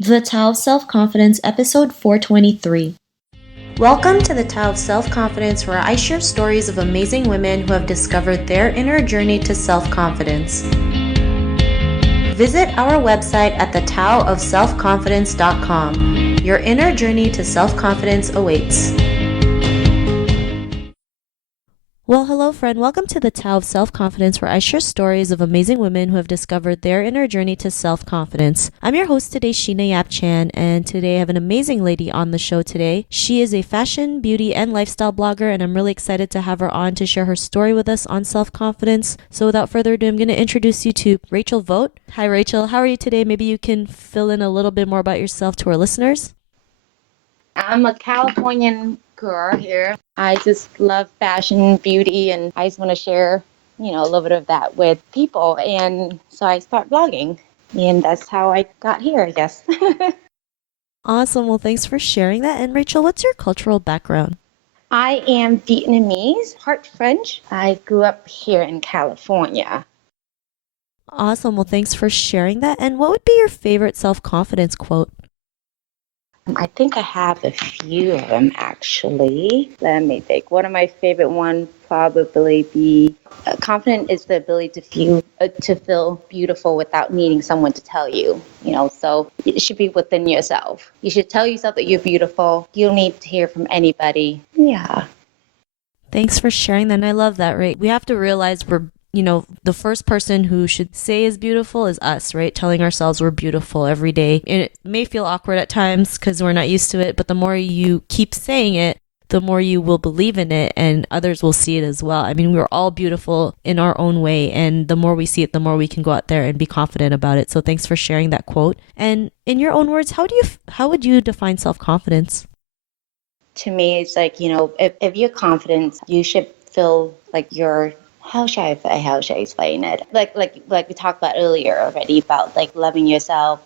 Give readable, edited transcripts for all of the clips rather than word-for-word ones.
The Tao of Self-Confidence, episode 423. Welcome to the Tao of Self-Confidence, where I share stories of amazing women who have discovered their inner journey to self-confidence. Visit our website at thetaoofselfconfidence.com. Your inner journey to self-confidence awaits. Well, hello, friend. Welcome to the Tao of Self-Confidence, where I share stories of amazing women who have discovered their inner journey to self-confidence. I'm your host today, Sheena Yap Chan, and today I have an amazing lady on the show today. She is a fashion, beauty, and lifestyle blogger, and I'm really excited to have her on to share her story with us on self-confidence. So without further ado, I'm going to introduce you to Rachel Vogt. Hi, Rachel. How are you today? Maybe you can fill in a little bit more about yourself to our listeners. I'm a Californian girl here. I just love fashion, beauty, and I just want to share, a little bit of that with people. And so I start blogging, and that's how I got here, I guess. Awesome. Well, thanks for sharing that. And Rachel, what's your cultural background? I am Vietnamese, part French. I grew up here in California. Awesome. Well, thanks for sharing that. And what would be your favorite self-confidence quote? I think I have a few of them, actually. Let me think. One of my favorite ones probably be confident is the ability to feel beautiful without needing someone to tell you. So it should be within yourself. You should tell yourself that you're beautiful. You don't need to hear from anybody. Yeah. Thanks for sharing that. And I love that, right? We have to realize the first person who should say is beautiful is us, right? Telling ourselves we're beautiful every day. And it may feel awkward at times because we're not used to it, but the more you keep saying it, the more you will believe in it and others will see it as well. I mean, we're all beautiful in our own way. And the more we see it, the more we can go out there and be confident about it. So thanks for sharing that quote. And in your own words, how would you define self-confidence? To me, it's like, if you're confident, you should feel like you're how should I explain it? Like we talked about earlier already about like loving yourself,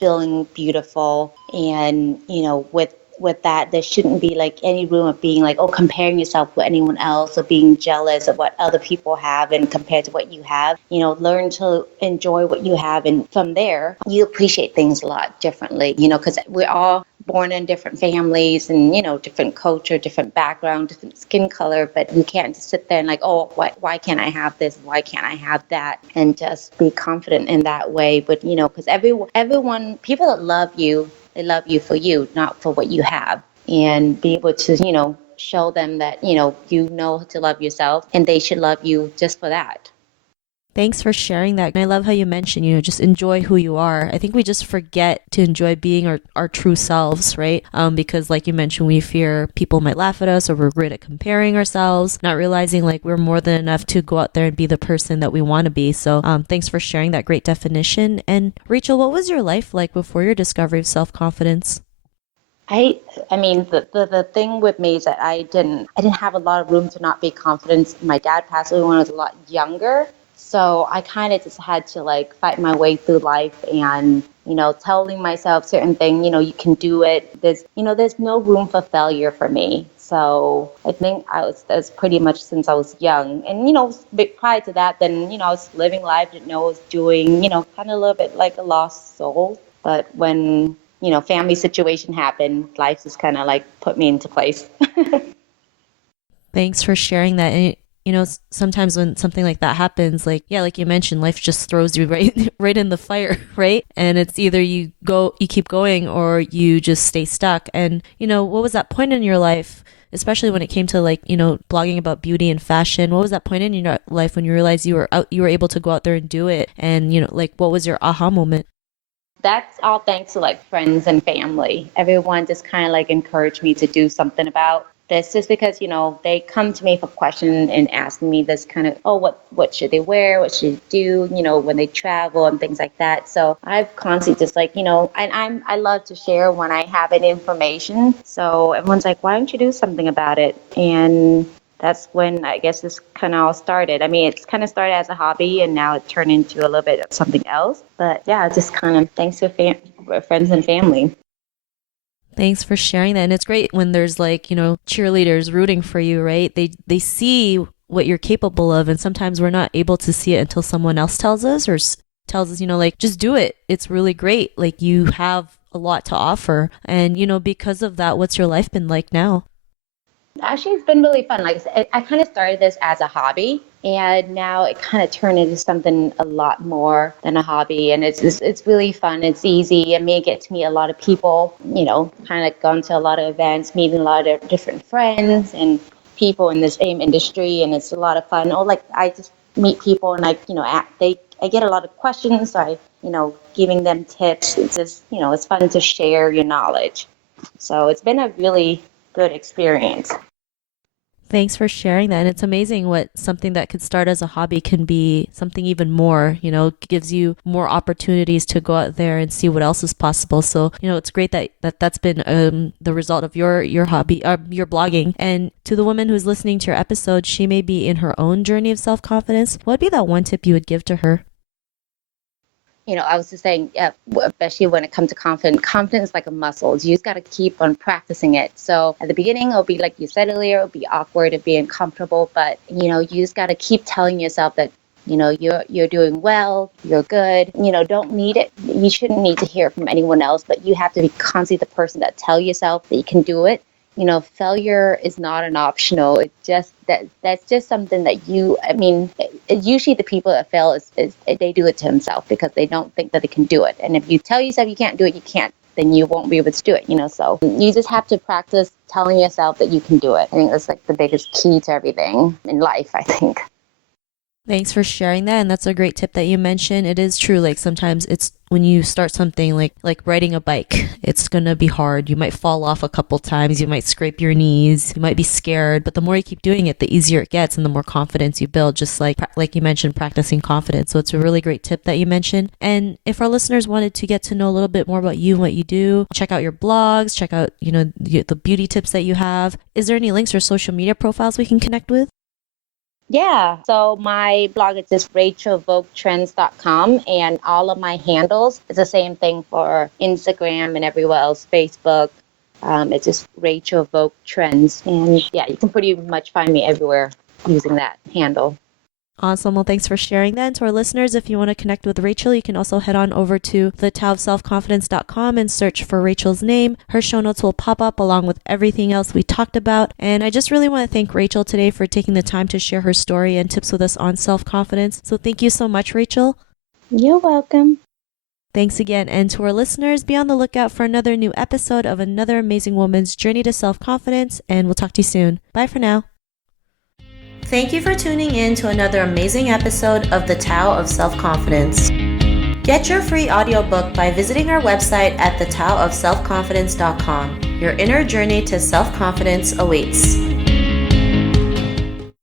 feeling beautiful, and with that there shouldn't be like any room of being like comparing yourself with anyone else or being jealous of what other people have and compared to what you have. Learn to enjoy what you have, and from there you appreciate things a lot differently. Because we're all born in different families and, different culture, different background, different skin color, but we can't just sit there and like, why can't I have this? Why can't I have that? And just be confident in that way. But, because everyone, people that love you, they love you for you, not for what you have. And be able to, show them that, you know to love yourself, and they should love you just for that. Thanks for sharing that. And I love how you mentioned, just enjoy who you are. I think we just forget to enjoy being our true selves, right? Because like you mentioned, we fear people might laugh at us, or we're great at comparing ourselves, not realizing like we're more than enough to go out there and be the person that we want to be. So thanks for sharing that great definition. And Rachel, what was your life like before your discovery of self-confidence? I mean, the thing with me is that I didn't have a lot of room to not be confident. My dad passed away when I was a lot younger. So I kind of just had to like fight my way through life and, telling myself certain things, you can do it. There's no room for failure for me. So I think that's pretty much since I was young. And, prior to that, then, I was living life, didn't know what I was doing, kind of a little bit like a lost soul. But when, family situation happened, life just kind of like put me into place. Thanks for sharing that. And sometimes when something like that happens, like you mentioned, life just throws you right in the fire, right? And it's either you keep going, or you just stay stuck. And what was that point in your life, especially when it came to like blogging about beauty and fashion? What was that point in your life when you realized you were able to go out there and do it? And what was your aha moment? That's all thanks to like friends and family. Everyone just kind of like encouraged me to do something about this, just because, they come to me for questions and asking me this kind of, what should they wear? What should they do, when they travel and things like that. So I've constantly just like, and I love to share when I have any information. So everyone's like, why don't you do something about it? And that's when I guess this kind of all started. I mean, it's kind of started as a hobby, and now it turned into a little bit of something else. But yeah, just kind of thanks to friends and family. Thanks for sharing that. And it's great when there's like, cheerleaders rooting for you, right? They see what you're capable of. And sometimes we're not able to see it until someone else tells us, or tells us, like, just do it. It's really great. Like, you have a lot to offer. And, because of that, what's your life been like now? Actually, it's been really fun. Like I said, I kind of started this as a hobby, and now it kind of turned into something a lot more than a hobby. And it's really fun. It's easy. I mean, I get to meet a lot of people. Kind of gone to a lot of events, meeting a lot of different friends and people in the same industry, and it's a lot of fun. Or like I just meet people, and I get a lot of questions. So giving them tips. It's just it's fun to share your knowledge. So it's been a really good experience. Thanks for sharing that. And it's amazing what something that could start as a hobby can be something even more, gives you more opportunities to go out there and see what else is possible. So, it's great that's been the result of your hobby, your blogging. And to the woman who's listening to your episode, she may be in her own journey of self-confidence. What would be that one tip you would give to her? I was just saying, especially when it comes to confidence is like a muscle. You just got to keep on practicing it. So at the beginning, it'll be like you said earlier, it'll be awkward, it'll be uncomfortable, but you just got to keep telling yourself that you're doing well, you're good. Don't need it. You shouldn't need to hear it from anyone else, but you have to be constantly the person that tell yourself that you can do it. Failure is not an optional. It's just that's just something that usually the people that fail is they do it to themselves because they don't think that they can do it. And if you tell yourself you can't do it, you can't, then you won't be able to do it, So you just have to practice telling yourself that you can do it. I think that's like the biggest key to everything in life, I think. Thanks for sharing that. And that's a great tip that you mentioned. It is true. Like sometimes it's when you start something like riding a bike, it's going to be hard. You might fall off a couple times. You might scrape your knees. You might be scared. But the more you keep doing it, the easier it gets and the more confidence you build, just like you mentioned, practicing confidence. So it's a really great tip that you mentioned. And if our listeners wanted to get to know a little bit more about you and what you do, check out your blogs, check out, the beauty tips that you have. Is there any links or social media profiles we can connect with? Yeah, so my blog is just rachelvogttrends.com, and all of my handles is the same thing for Instagram and everywhere else, Facebook. It's just Rachel Vogt Trends. And yeah, you can pretty much find me everywhere using that handle. Awesome. Well, thanks for sharing that. And to our listeners, if you want to connect with Rachel, you can also head on over to thetaoofselfconfidence.com and search for Rachel's name. Her show notes will pop up along with everything else we talked about. And I just really want to thank Rachel today for taking the time to share her story and tips with us on self-confidence. So thank you so much, Rachel. You're welcome. Thanks again. And to our listeners, be on the lookout for another new episode of another amazing woman's journey to self-confidence. And we'll talk to you soon. Bye for now. Thank you for tuning in to another amazing episode of The Tao of Self-Confidence. Get your free audiobook by visiting our website at thetaoofselfconfidence.com. Your inner journey to self-confidence awaits.